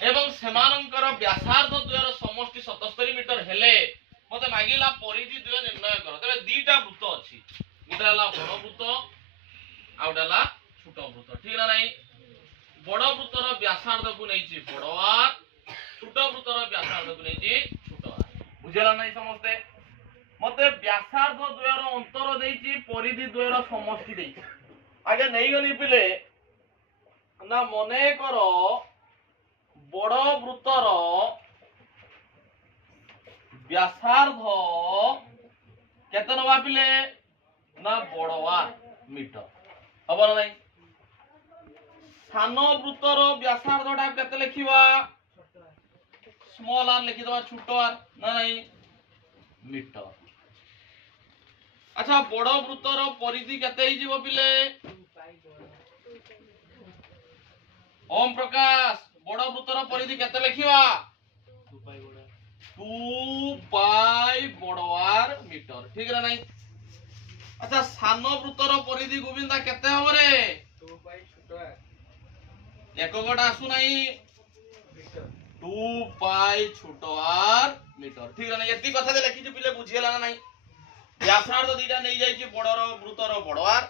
एवं सेमानंकर व्यासार्ध द्वयर समष्टि 77 मीटर हेले मते मागिला परिधि द्वय निर्णय कर। तबे दीटा वृत्त अछि, गोटे हला बड़ वृत्त आ गोटे हला छोट वृत्त, ठीक ना नहीं? बड़ वृत्तर व्यासार्ध को नैछि बड़ आर, छोट वृत्तर व्यासार्ध को नैछि छोट आर। बुझला नहीं समस्ते? मते व्यासार्ध द्वयर अंतर देछि, परिधि द्वयर समष्टि देछि। आगे नहीं गनी पिले ना मने करो बड़ वृत्तर व्यासार्ध केते नबा पिले ना बड़वा मीटर हबो ना नहीं? सान वृत्तर व्यासार्धटा केते लिखिबा? स्मॉल आर लिखि दबा, छोट आर ना नहीं मीटर। अच्छा बड़ वृत्तर परिधि केते हि जीवो पिले? ओम प्रकाश बड़ वृत्तर परिधि केते लिखिबा? 2 पाई बड़वार मीटर, ठीक है नहीं? अच्छा सान वृत्तर परिधि गोविंदा केते हबो रे? 2 पाई छोटवार एक गोटा आसु नहीं 2 पाई छोटवार मीटर, ठीक है नहीं? एती कथा दे लिखि पिले बुझियला ना नहीं? व्यासार्ध दीटा नहीं जाइछि बड़र वृत्तर बड़वार,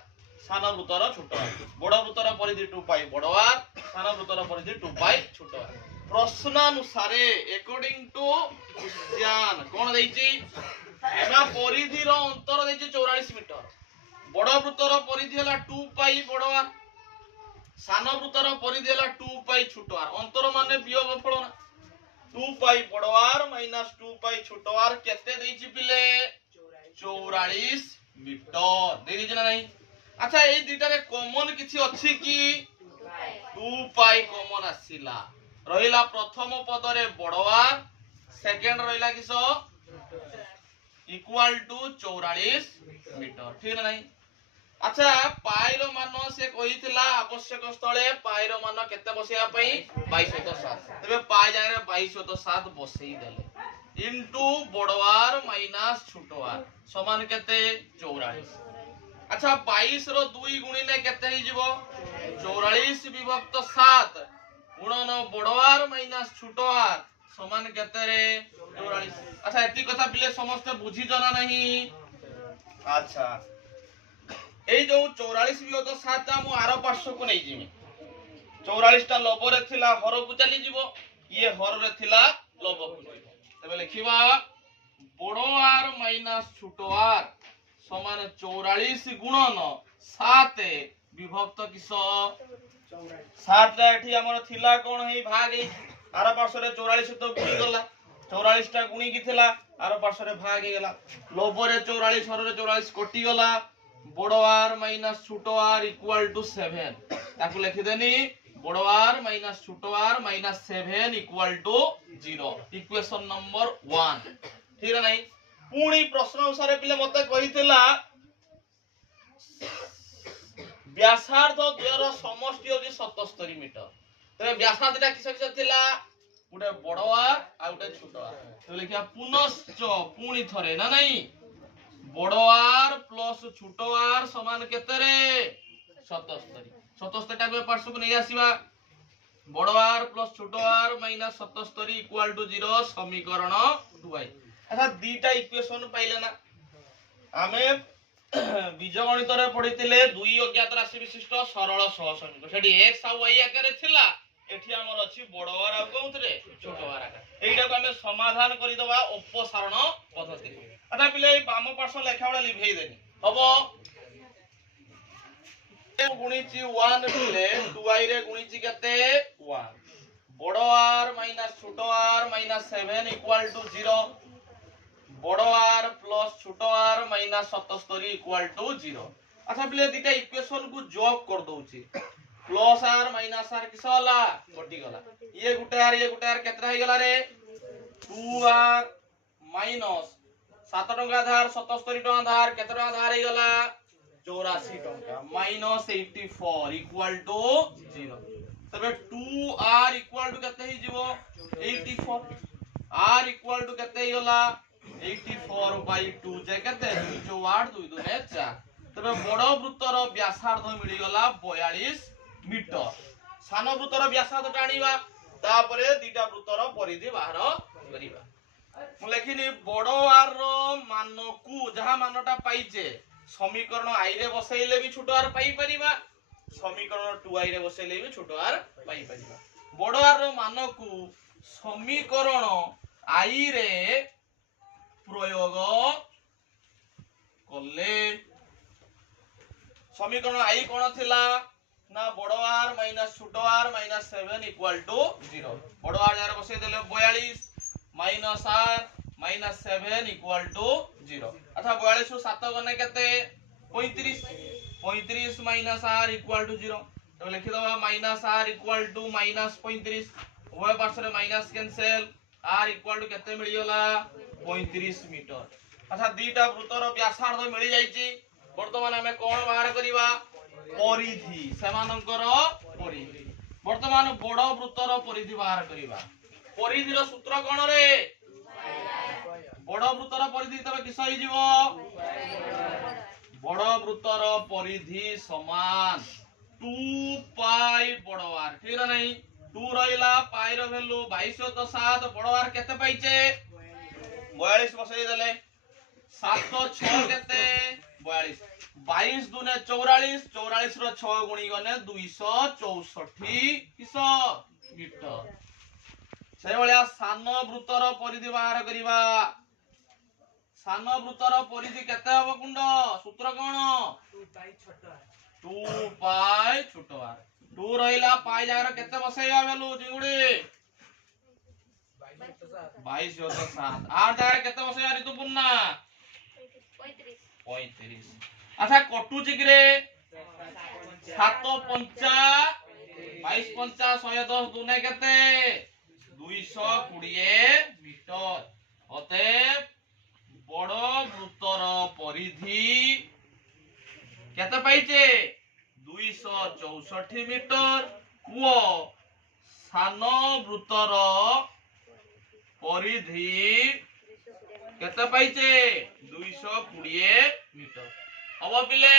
सान वृत्तर छोटवार। बड़ वृत्तर परिधि 2 पाई बड़वार, सान वृत्तर परिधि 2 पाई छोटवार। प्रश्नानुसारे अकॉर्डिंग टू क्वेश्चन कोन देइछि ना परिधि रो अंतर देइछि 44 मीटर। बड़ वृत्तर परिधि हला 2 पाई बड़वार, सान वृत्तर परिधि हला 2 पाई छोटवार। अंतर माने वियोगफल ना 2 पाई बड़वार माइनस 2 पाई छोटवार केते देइछि पिले? 44 मीटर दे दीजिए ना नहीं? अच्छा ए दुटा रे कॉमन किछि अछि कि? 2 पाई कॉमन आसीला, रहिला प्रथम पद रे बड़वार, सेकंड रहिला किसो इक्वल टू 44 मीटर, ठीक ना नहीं? अच्छा पाई रो मान से कहितला आवश्यक स्थले पाई रो मान केते बसिया पई 2207, तबे पाई जाय रे 2207 बसई देले इनटू बड़वार माइनस छोटवार समान केते 44। अच्छा 22 रो 2 गुणिले केते हि जीवो? 44 विभक्त 7 गुणन बड़वार माइनस छोटवार समान केते रे? 44। अच्छा एती कथा पिले समस्त बुझी जना नहीं? अच्छा एई जो 44 विभक्त 7 ता मु आरो पार्श्व को नै जिमी। 44 ता लब रे थिला हर को चली जीवो, ये हर रे थिला लब को जीवो। तबे लिखिबा बड़ो आर माइनस छोटो आर समान 44 गुणन 7 विभक्त किसो 7 रे एठी हमर थिला कोन हे भाग हे आर पार्श्व रे 44 तो गुणी गला, 44 ता गुणी कि थिला आर पार्श्व रे भाग हे गला, लब रे 44 हर रे 44 कटि गला, बड़ो आर माइनस छोटो आर इक्वल टू 7 ताकू लिखि देनी बड़ो आर माइनस छोटो R minus 7 equal to 0, equation number 1, ठीक है नहीं? पुणी प्रश्न अनुसार पिले मते कहितला व्यासार्ध द्वयर समष्टि होछि 77 मीटर। तबे व्यासार्धटा किस किस थिला? गुटे बड़ो आर आ गुटे छोटो आर। तो लिखिया पुनश्च पुणी थरे ना नहीं बड़ो आर प्लस छोटो आर समान केते रे? 77। 77 टा को पार्श्व को नै आसीबा, बड़ो आर प्लस छोटो आर माइनस 77 इक्वल टू 0 समीकरण 2i। अच्छा दीटा इक्वेशन पाइले ना? आमे बीजगणित रे पढितिले दुई अज्ञात राशि विशिष्ट सरल सहसमीकरण, सेठी x आ y आकारे थिला, एठी हमर अछि बड़ो आर आ कोउतरे छोटो आर आकार। एइडा को हमें समाधान करि दबा अपसारण पद्धति। अच्छा पिले बाम पार्श्व लेखावडा लिभेई देनी हबो गुणिची 1 पिले 2i रे गुणिची केते 1, बड़ो आर माइनस छोटो आर माइनस 7 इक्वल टू 0, बड़ो आर प्लस छोटो आर माइनस 77 इक्वल टू 0। अच्छा पिले दीटा इक्वेशन को जॉब कर दउची, प्लस आर माइनस आर किस होला कटि गला, ये गुटे आर केतरा हे गला रे? 2r माइनस 7 टंका धार 77 टंका धार केते टंका धार हे गला? 84 टंका माइनस 84 इक्वल टू 0। तबे 2r इक्वल टू केते हि जीवो? 84। r इक्वल टू केते हि गला? 84/2 जे केते 2 2 2 4। तबे बड़ वृत्तर व्यासार्ध मिली गला 42 मीटर। सान वृत्तर व्यासार्ध टाणीबा तापरे दीटा वृत्तर परिधि बाहर करिबा मु लेखिनी बड़ आर रो मान को जहा मानटा पाइचे समीकरण आई रे बसैले भी छोट आर पाई परिबा समीकरण 2i रे बसैले भी छोट आर पाई परिबा बड़ आर रो मान को समीकरण आई रे प्रयोग कले समीकरण आई कोन थिला ना बड़ आर माइनस छोट आर माइनस 7 इक्वल टू 0 बड़ आर जार बसै देले 42 minus R minus 7 equal to 0 अच्छा 42 रु 7 गने केते 35 35 माइनस आर इक्वल टू 0 तो लिखि दबा minus R equal to minus 35 उभय पार्श्व रे माइनस कैंसिल आर इक्वल टू केते मिल गेला 35 मीटर अच्छा दीटा वृत्तर व्यासार्ध मिल जाईची वर्तमान हमें कोन बाहर करिवा परिधि सेमानकर परिधि वर्तमान बड़ वृत्तर परिधि बाहर करिवा परिधि रो सूत्र कोन रे बड़ वृत्तर परिधि तबे किस होई जीवो बड़ वृत्तर परिधि समान 2 पाई बड़ आर ठीक है नहीं 2 रहिला पाई रो वैल्यू 22.7 बड़ आर केते पाइचे 42 बसई देले 7 6 केते 42 22 दुने 44 44 रो 6 गुणी गने 264 किस मीटर से भलिया सान वृत्तर परिधि बाहर करिवा सान वृत्तर परिधि केते हबो कुंड सूत्र कोन 2 पाई छोट आर 2 रहिला पाई जागर केते बसैया भेलु जिंगुडी 22.7 आर जागर केते बसैया ऋतुपूर्णा 35 अच्छा कटुची रे 7 5 22 5 110 दुने केते 220 मीटर अतएव बड़ वृत्तर परिधि केते पाइचे 264 मीटर वो सान वृत्तर परिधि केते पाइचे 220 मीटर अब पिले